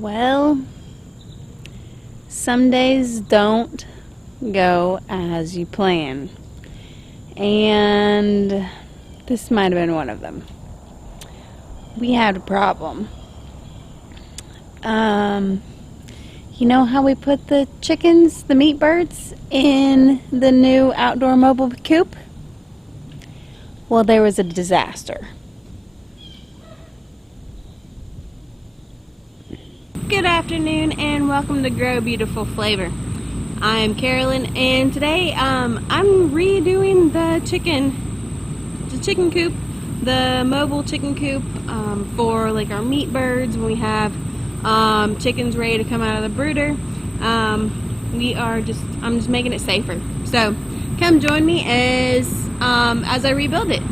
Well, some days don't go as you plan, and this might have been one of them. We had a problem. You know how we put the chickens, the meat birds, in the new outdoor mobile coop? Well, there was a disaster. Good afternoon and welcome to Grow Beautiful Flavor. I'm Carolyn, and today I'm redoing the chicken coop, the mobile chicken coop for like our meat birds when we have chickens ready to come out of the brooder. I'm just making it safer. So come join me as I rebuild it.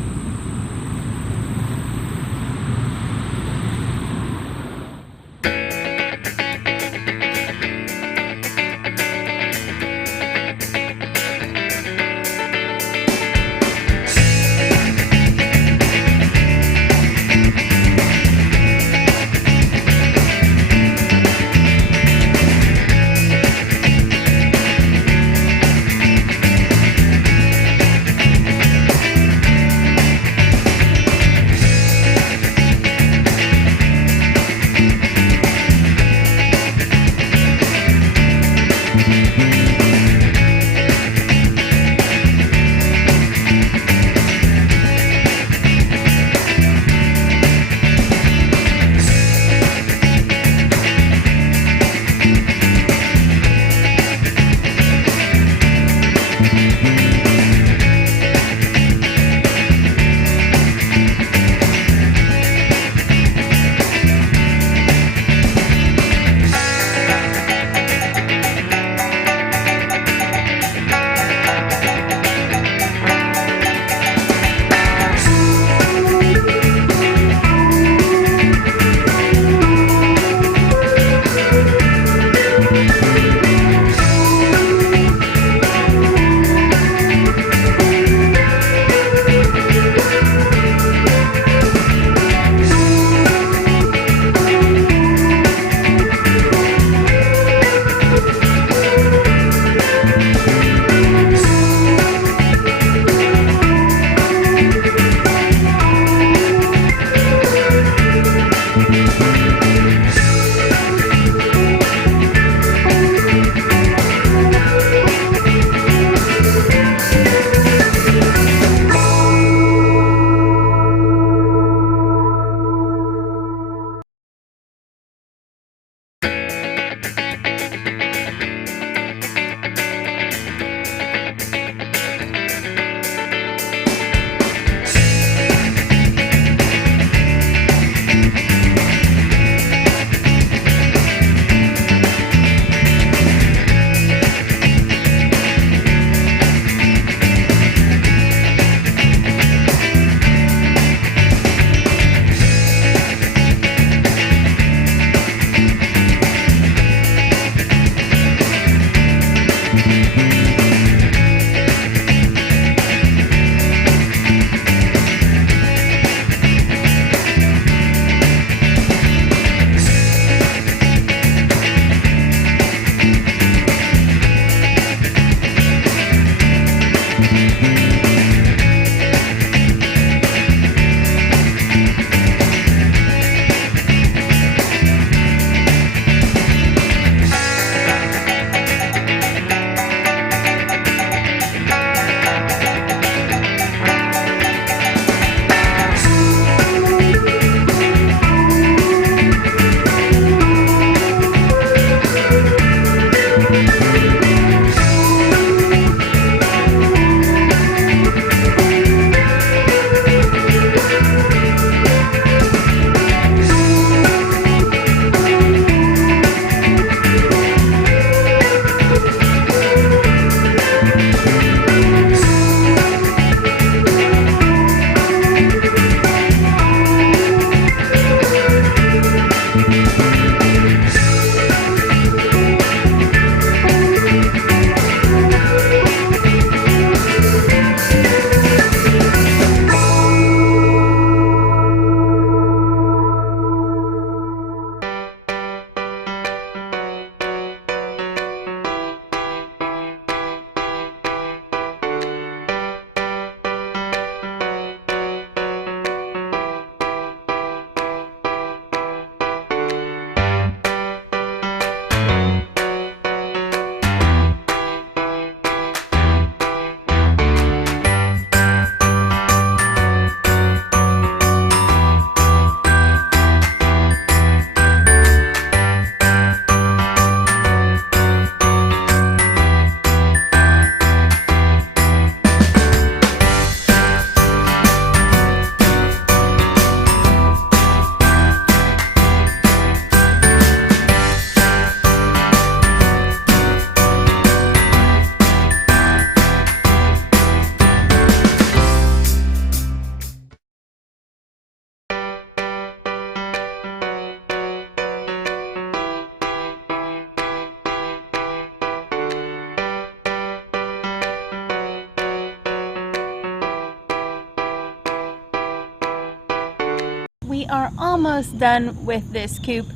are almost done with this coop.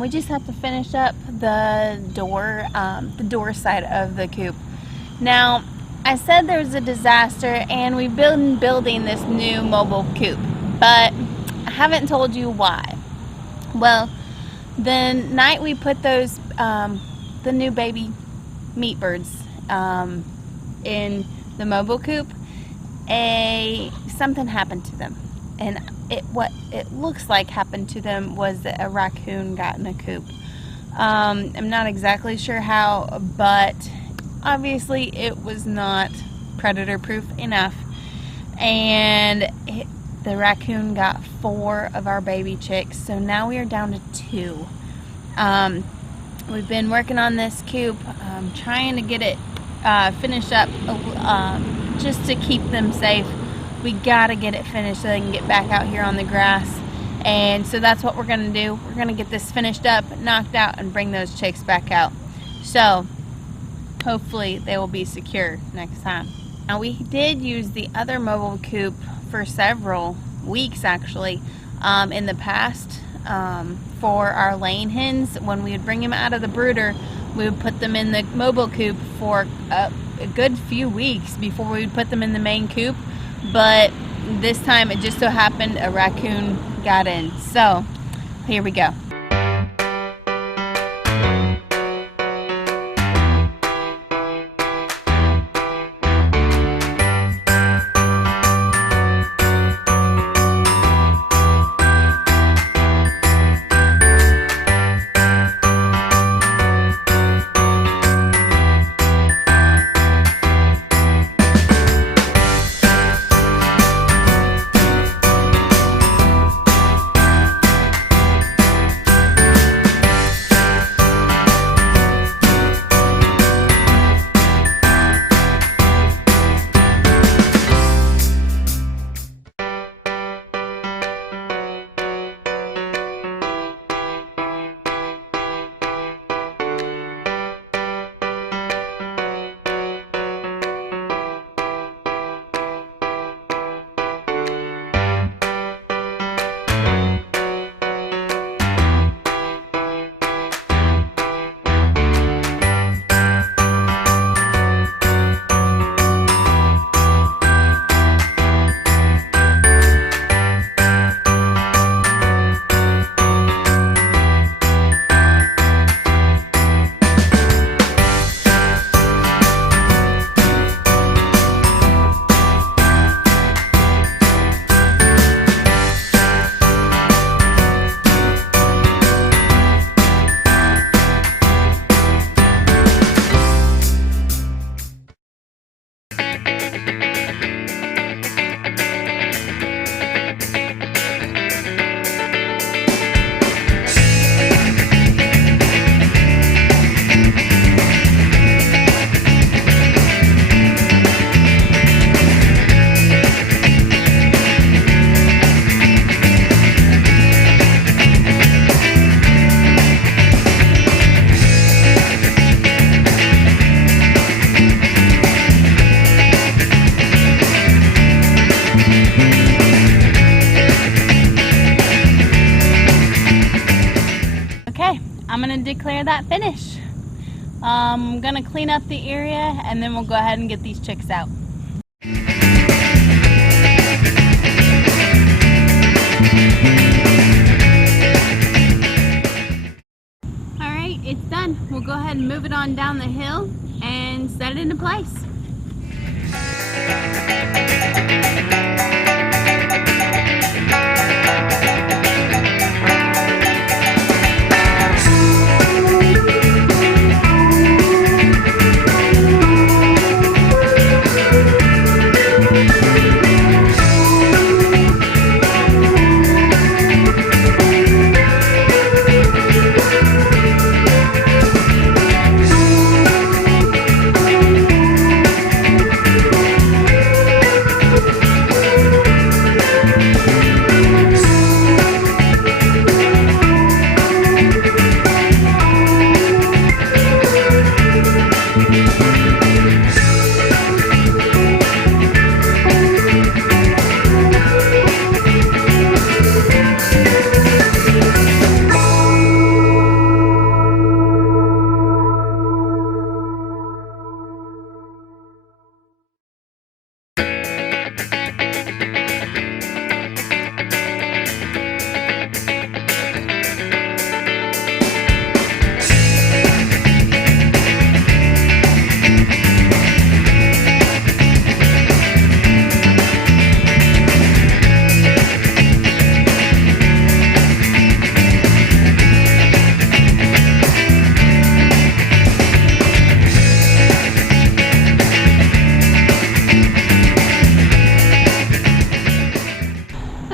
We just have to finish up the door side of the coop. Now, I said there was a disaster and we've been building this new mobile coop, but I haven't told you why. Well, the night we put those, the new baby meat birds in the mobile coop, something happened to them. And what it looks like happened to them was that a raccoon got in a coop. I'm not exactly sure how, but obviously it was not predator proof enough, and the raccoon got 4 of our baby chicks, so now we are down to 2. We've been working on this coop, trying to get it finished up just to keep them safe. We gotta get it finished so they can get back out here on the grass, and so that's what we're gonna do. We're gonna get this finished up, knocked out, and bring those chicks back out. So hopefully they will be secure next time. Now, we did use the other mobile coop for several weeks actually in the past for our laying hens. When we would bring them out of the brooder, we would put them in the mobile coop for a good few weeks before we would put them in the main coop. But this time it just so happened a raccoon got in. So here we go. I'm gonna declare that finish. I'm gonna clean up the area and then we'll go ahead and get these chicks out. Alright, it's done. We'll go ahead and move it on down the hill and set it into place.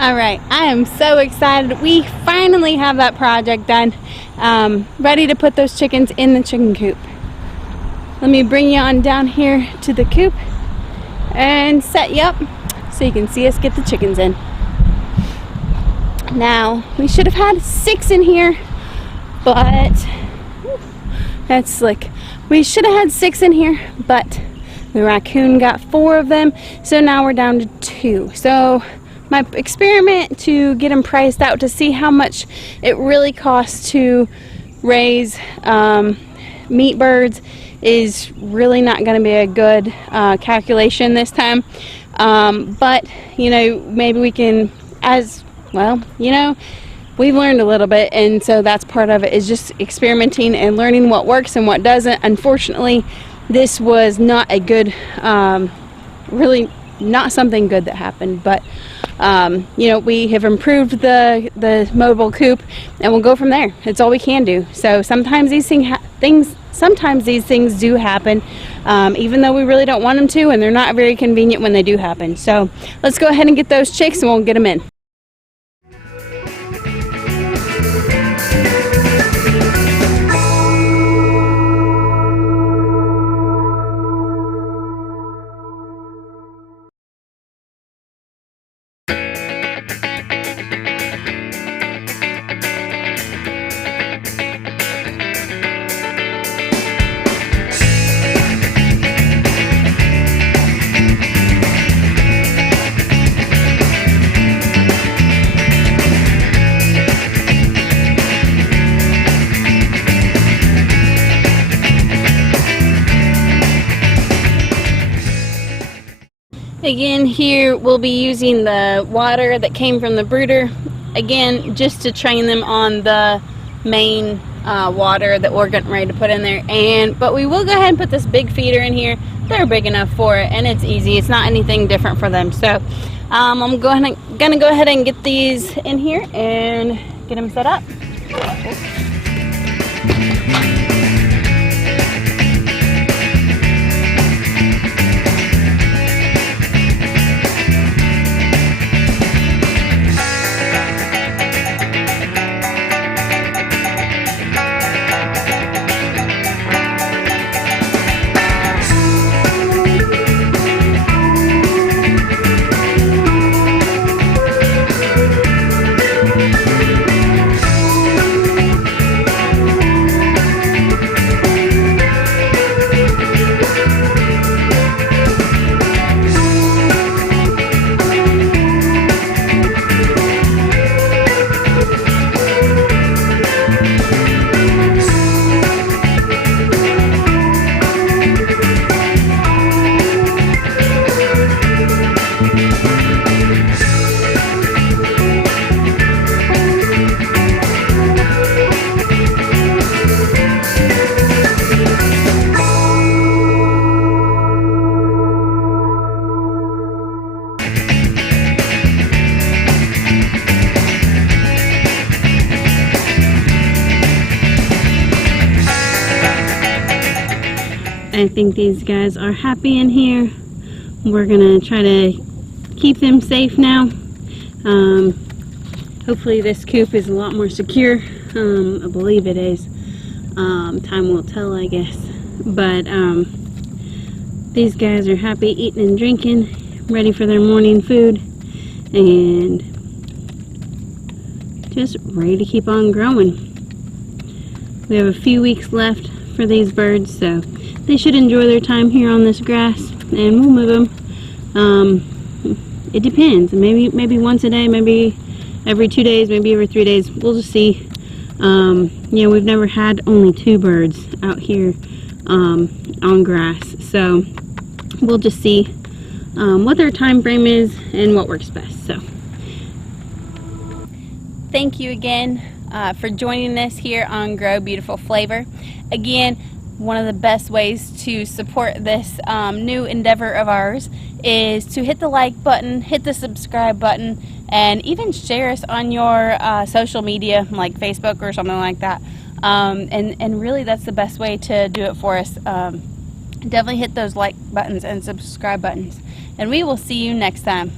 Alright, I am so excited. We finally have that project done. Ready to put those chickens in the chicken coop. Let me bring you on down here to the coop and set you up so you can see us get the chickens in. Now, we should have had 6 in here, but that's slick. We should have had 6 in here, but the raccoon got 4 of them, so now we're down to 2. So my experiment to get them priced out to see how much it really costs to raise meat birds is really not going to be a good calculation this time. But, you know, maybe we can, as well, you know, we've learned a little bit, and so that's part of it, is just experimenting and learning what works and what doesn't. Unfortunately, this was not a good, really not something good that happened, but you know, we have improved the mobile coop, and we'll go from there. It's all we can do. So sometimes these things do happen, even though we really don't want them to, and they're not very convenient when they do happen. So let's go ahead and get those chicks, and we'll get them in. Again, here we'll be using the water that came from the brooder, again, just to train them on the main water that we're getting ready to put in there. But we will go ahead and put this big feeder in here. They're big enough for it, and it's easy. It's not anything different for them. So I'm gonna go ahead and get these in here and get them set up. I think these guys are happy in here. We're gonna try to keep them safe now. Hopefully this coop is a lot more secure. I believe it is. Time will tell, I guess. But these guys are happy eating and drinking, ready for their morning food, and just ready to keep on growing. We have a few weeks left for these birds, so they should enjoy their time here on this grass, and we'll move them. It depends. Maybe once a day, maybe every 2 days, maybe every 3 days. We'll just see. You know, we've never had only 2 birds out here on grass, so we'll just see what their time frame is and what works best. So thank you again for joining us here on Grow Beautiful Flavor. Again, one of the best ways to support this new endeavor of ours is to hit the like button, hit the subscribe button, and even share us on your social media like Facebook or something like that. And really that's the best way to do it for us. Definitely hit those like buttons and subscribe buttons, and we will see you next time.